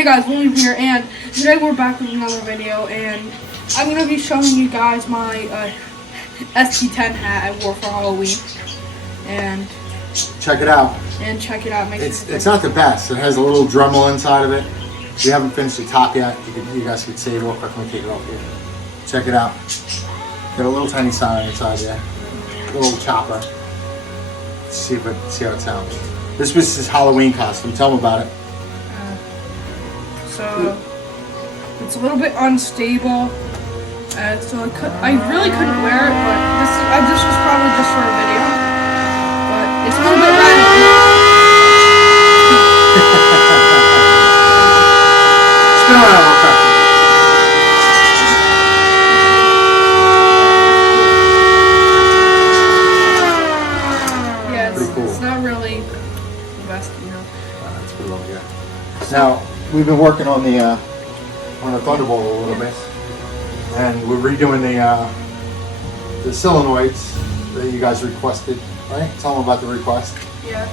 Hey guys, William here, and today we're back with another video, and I'm going to be showing you guys my SD-10 hat I wore for Halloween, and check it out. It's not the best. It has a little Dremel inside of it. We haven't finished the top yet. You guys could see it real quick. Let me take it off here. Check it out. Got a little tiny siren inside there. A little chopper. See how it sounds. This was his Halloween costume. Tell him about it. So it's a little bit unstable, so I really couldn't wear it, but this was probably just for a video. But it's a little bit random. Spin around real quick. Yeah, pretty cool. It's not really the best, you know. That's pretty well, yeah. Now we've been working on the Thunderbolt a little bit, and we're redoing the solenoids that you guys requested, right? Tell them about the request. Yeah.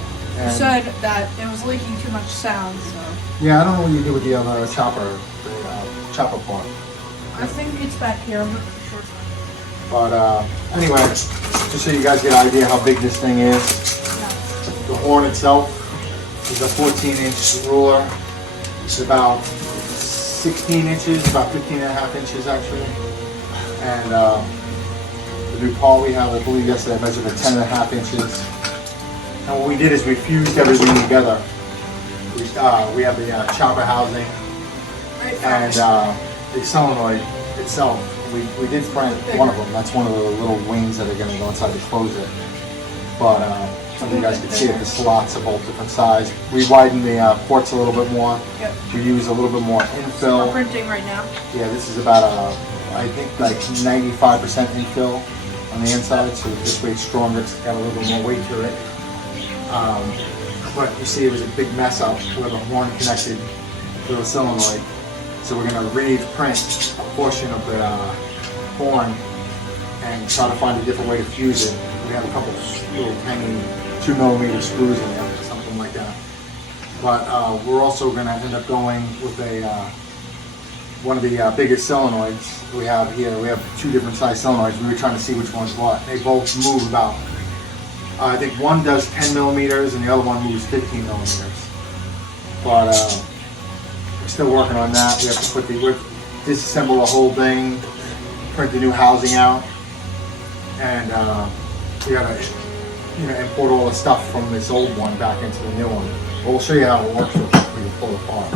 You said that it was leaking too much sound, so. Yeah, I don't know what you did with the other chopper, the chopper part. I think it's back here. I'm not sure. But anyway, just so you guys get an idea how big this thing is. Yeah. The horn itself is a 14-inch ruler. It's about 16 inches, about 15.5 inches actually. And the new part we have, I believe yesterday, I measured at 10.5 inches. And what we did is we fused everything together. We have the chopper housing and the solenoid itself. We did print one of them. That's one of the little wings that are going to go inside to close it. But some of you guys can see it, the slots are both different size. We widened the ports a little bit more. Yep. We use a little bit more infill. We're printing right now. Yeah, this is about I think like 95% infill on the inside, so this way it's stronger. It's got a little bit more weight to it. But you see it was a big mess up where the horn connected to the solenoid. So we're going to reprint a portion of the horn and try to find a different way to fuse it. We have a couple little tiny 2mm screws in there, something like that. But we're also going to end up going with one of the biggest solenoids we have here. We have two different size solenoids. We were trying to see which one's what. They both move about. I think one does 10mm and the other one moves 15mm. But we're still working on that. We have to disassemble the whole thing, print the new housing out, and we gotta import all the stuff from this old one back into the new one. But we'll show you how it works real quick. We can pull it apart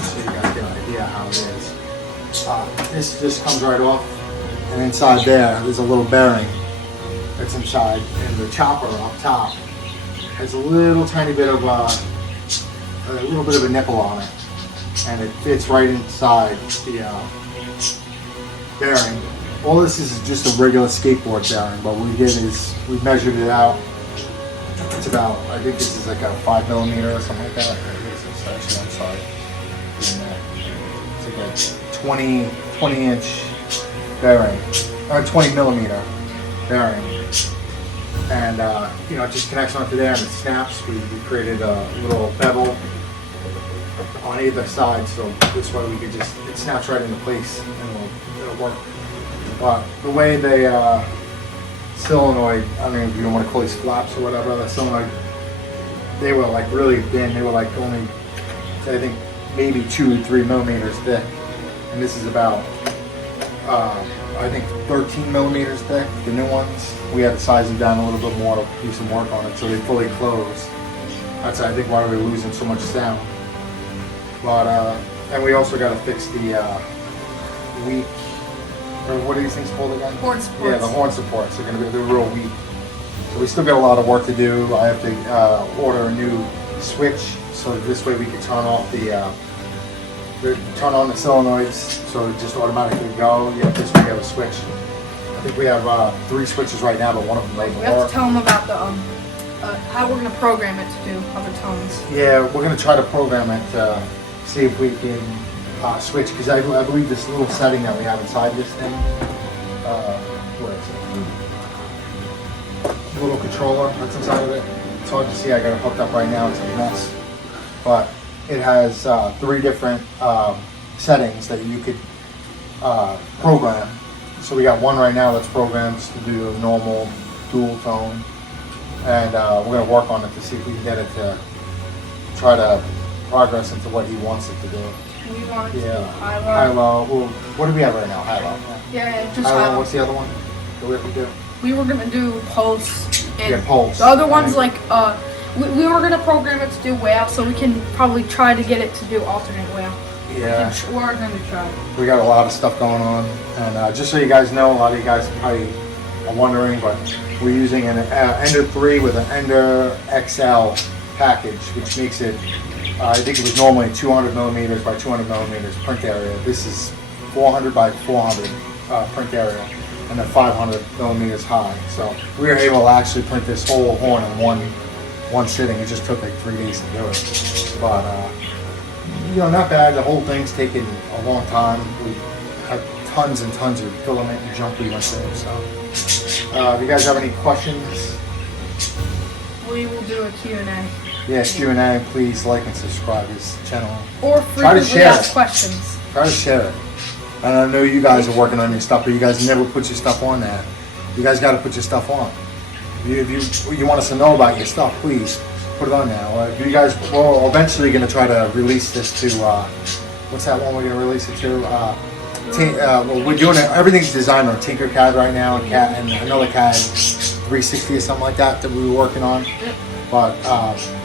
so you guys get an idea how it is. This just comes right off, and inside there's a little bearing that's inside, and the chopper up top has a little tiny bit of a nipple on it, and it fits right inside the bearing. All this is just a regular skateboard bearing, but what we did is we measured it out. It's about, I think this is like a 5mm or something like that. It's actually inside. It's like a 20-inch bearing, or 20mm bearing. And it just connects onto there and it snaps. We created a little bevel on either side, so this way we could it snaps right into place and it'll work. But the way the solenoid, I don't know if you want to call these flaps or whatever, the solenoid, they were like really thin. They were like only, I think, maybe 2-3mm thick. And this is about, I think, 13mm thick, the new ones. We had to size them down a little bit more to do some work on it so they fully close. That's, I think, why we're losing so much sound. But, and we also got to fix the weak, or what are these things called again? Horn supports. Yeah, the horn supports. They're real weak. So we still got a lot of work to do. I have to order a new switch so this way we can turn off turn on the solenoids so it just automatically go. Yeah, this way we have a switch. I think we have 3 switches right now, but one of them doesn't work. We have to tell them about the how we're going to program it to do other tones. Yeah, we're going to try to program it to see if we can switch, because I believe this little setting that we have inside this thing, what is it? A little controller that's inside of it. It's hard to see, I got it hooked up right now, it's a mess. But it has 3 different settings that you could program. So we got one right now that's programmed to do a normal dual tone, and we're gonna work on it to see if we can get it to try to progress into what he wants it to do. We want it to Yeah, do high low. high low. Well, what do we have right now? High low. Yeah, just High high low. low. What's the other one that we have to do? We were gonna do pulse. And Yeah, pulse. The other one's Right. like we were gonna program it to do way out, so we can probably try to get it to do alternate way out. Yeah. We're gonna try. We got a lot of stuff going on, and just so you guys know, a lot of you guys probably are wondering, but we're using an Ender 3 with an Ender XL package, which makes it, I think it was normally 200 millimeters by 200 millimeters print area. This is 400 by 400 print area, and then 500 millimeters high. So we were able to actually print this whole horn in one sitting. It just took like 3 days to do it, but you know, not bad. The whole thing's taken a long time. We had tons and tons of filament and junk we went through. So, if you guys have any questions, We will do a Q&A. yeah, Q&A, please like and subscribe his channel. Or Try to frequently share ask it. questions. Try to share it. And I know you guys are working on your stuff, but you guys never put your stuff on that. You guys got to put your stuff on. If you want us to know about your stuff, please put it on now. You guys, we're eventually going to try to release this to, what's that one we're going to release it to? Well, we're doing it, everything's designed on Tinkercad right now, and another CAD 360 or something like that we were working on. But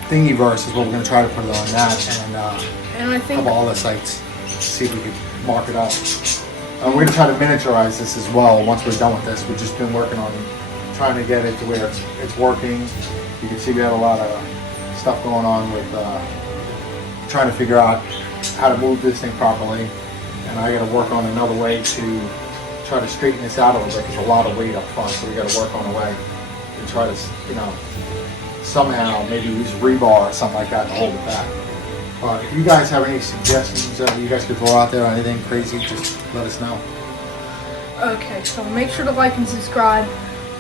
Thingiverse is what we're going to try to put it on that, And I a think couple other sites, see if we can mark it up. We're going to try to miniaturize this as well once we're done with this. We've just been working on trying to get it to where it's working. You can see we have a lot of stuff going on with trying to figure out how to move this thing properly. And I got to work on another way to try to straighten this out a little bit. There's a lot of weight up front, so we got to work on a way to try to, you know, somehow maybe use rebar or something like that to hold it back. But if you guys have any suggestions that you guys could throw out there or anything crazy, just let us know. okay, so make sure to like and subscribe.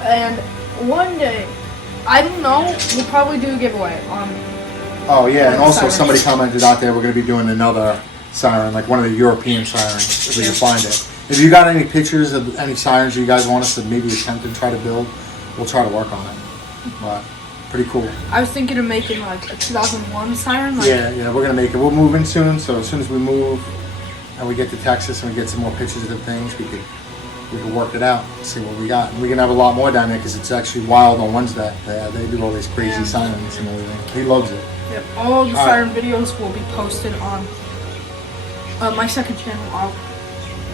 And one day, I don't know, we'll probably do a giveaway on. Oh yeah, and also Siren. somebody commented out there we're going to be doing another siren, like one of the European sirens, if we can find it. If you got any pictures of any sirens you guys want us to maybe attempt and try to build, we'll try to work on it. But pretty cool. I was thinking of making like a 2001 siren. Like, Yeah, we're going to make it. We'll move in soon, so as soon as we move and we get to Texas and we get some more pictures of things, we could work it out, see what we got. And we can have a lot more down there because it's actually wild on Wednesday. They do all these crazy sirens and everything. He loves it. Yep, all the All siren videos will be posted on my second channel. I'll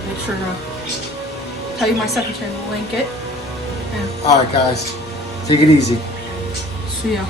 make sure to tell you my second channel, link it. And All right, guys, take it easy. see ya.